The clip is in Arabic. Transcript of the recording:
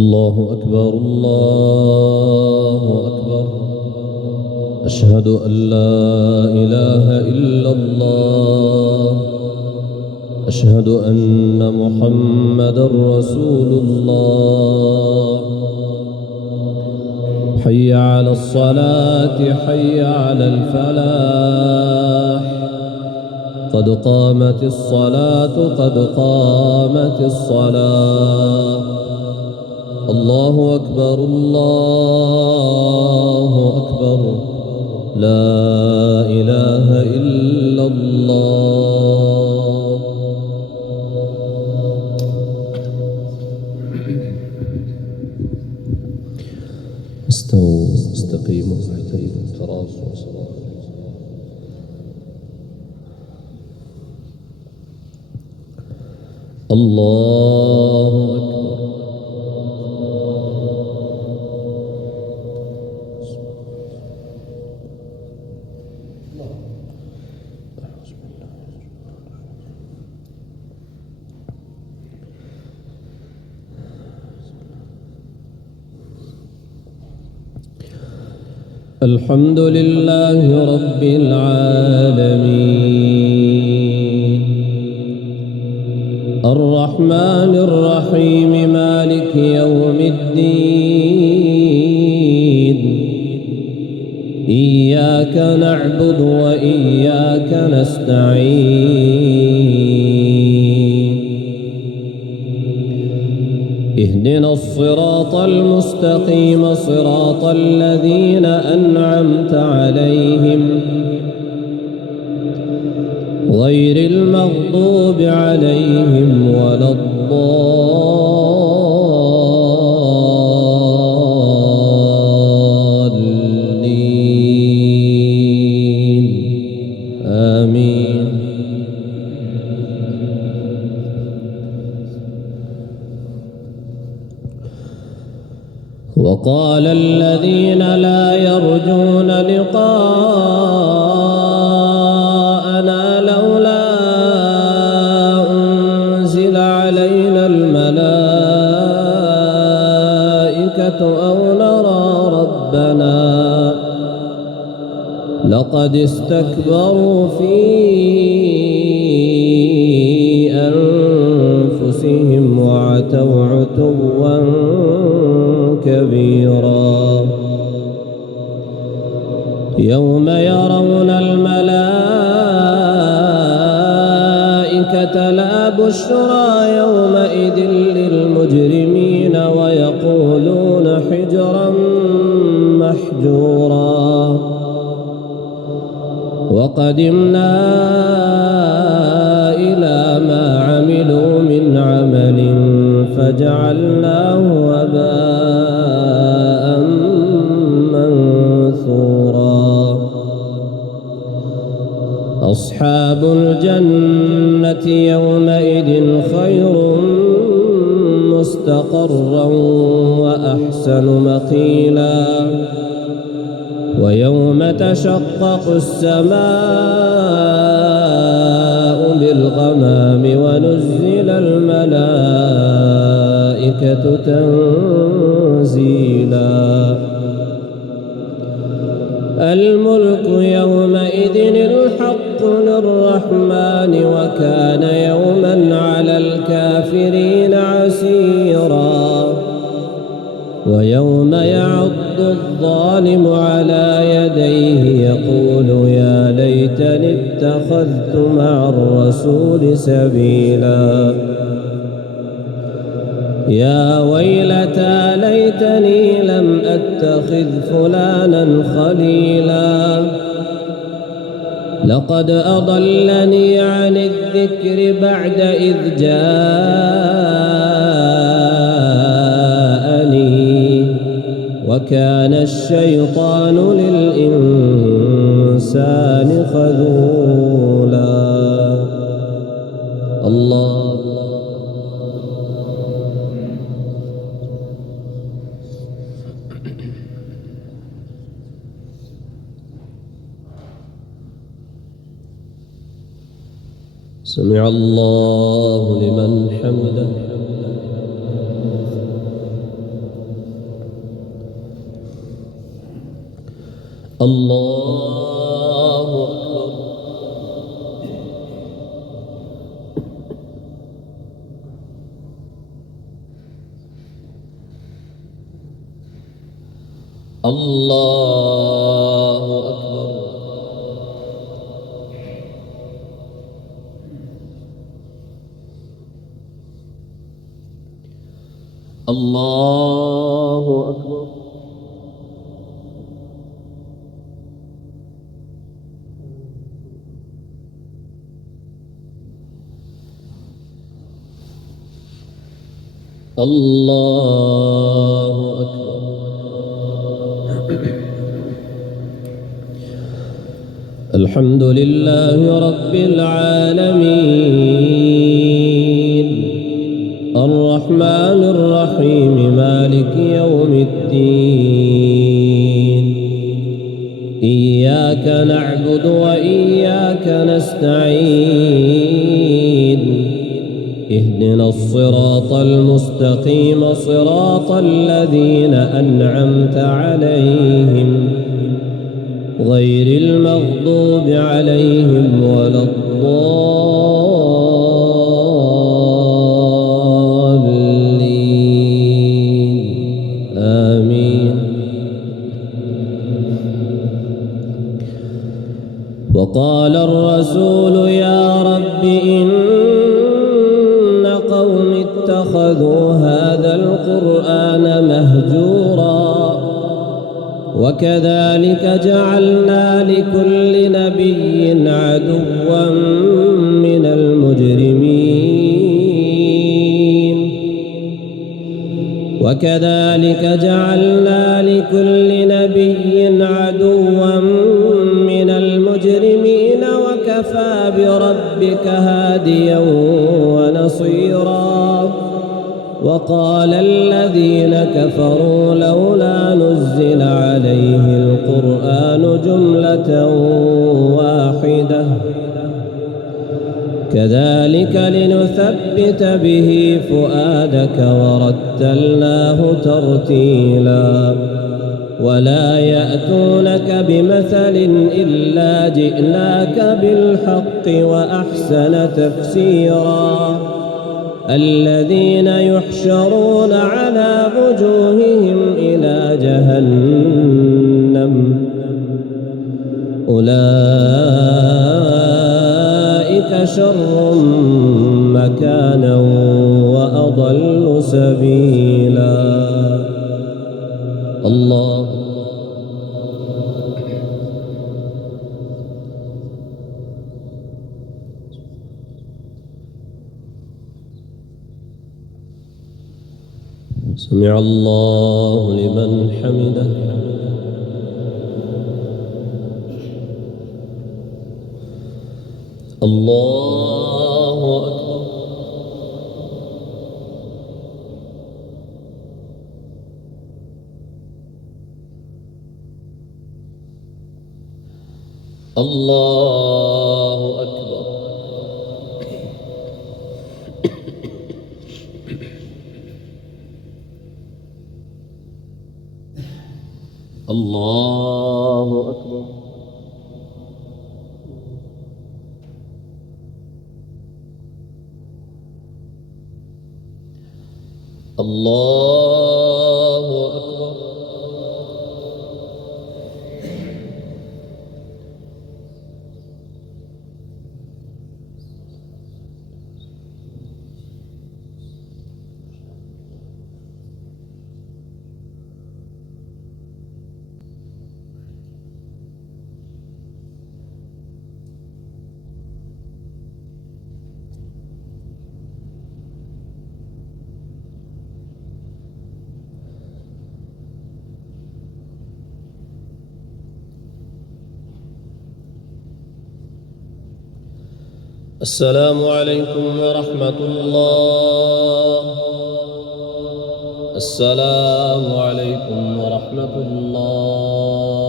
الله أكبر الله أكبر. أشهد أن لا إله إلا الله. أشهد أن محمدًا رسول الله. حي على الصلاة حي على الفلاح. قد قامت الصلاة قد قامت الصلاة. الله أكبر الله أكبر. لا إله إلا الله. استووا استقيموا واعتدلوا تراصوا صراط. الله أكبر. الحمد لله رب العالمين الرحمن الرحيم مالك يوم الدين. إياك نعبد وإياك نستعين. اهدنا الصراط المستقيم صراط الذين أنعمت عليهم غير المغضوب عليهم ولا الضالين. آمين. وقال الذين لا يرجون لقاءنا لولا أنزل علينا الملائكة أو نرى ربنا لقد استكبروا في أنفسهم وعتوا عتوا كبيرا. يوم يرون الملائكة لا بشرى يومئذ للمجرمين ويقولون حجرا محجورا. وقدمنا إلى ما عملوا من عمل فجعلناه هباء منثورا. أصحاب الجنة يومئذ خير مستقرا وأحسن مقيلا. ويوم تشقق السماء بالغمام ونزل الملائكة تنزيلا. الملك يومئذ الحق للرحمن وكان يوما على الكافرين عسيرا. ويوم يعض الظالم على يديه يقول يا ليتني اتخذت مع الرسول سبيلا. يا ويلتى ليتني لم أتخذ فلانا خليلا. لقد أضلني عن الذكر بعد إذ جاءني وكان الشيطان للإنسان خذولا. الله. سمع الله لمن حمده. الله أكبر. الله أكبر. الله أكبر. الله أكبر. الحمد لله رب العالمين الرحمن الرحيم مالك يوم الدين إياك نعبد وإياك نستعين اهدنا الصراط المستقيم صراط الذين أنعمت عليهم غير المغضوب عليهم ولا الضالين آمين. وقال الرسول يا رب إن قوم اتخذوا هذا القرآن مهجورا وكذلك جعلنا لكل نبي عدوا من المجرمين وكذلك جعلنا لكل نبي عدوا من المجرمين وكفى بربك هاديا ونصيرا. وقال الذين كفروا لولا نزل عليه القرآن جملة واحدة كذلك لنثبت به فؤادك ورتلناه ترتيلا. ولا يأتونك بمثل إلا جئناك بالحق وأحسن تفسيرا. الذين يحشرون على وجوههم إلى جهنم أولئك شر مكانا وأضل سبيلا. الله سمع الله لمن حمده. الله أكبر. الله أكبر. الله أكبر. الله أكبر. السلام عليكم ورحمة الله. السلام عليكم ورحمة الله.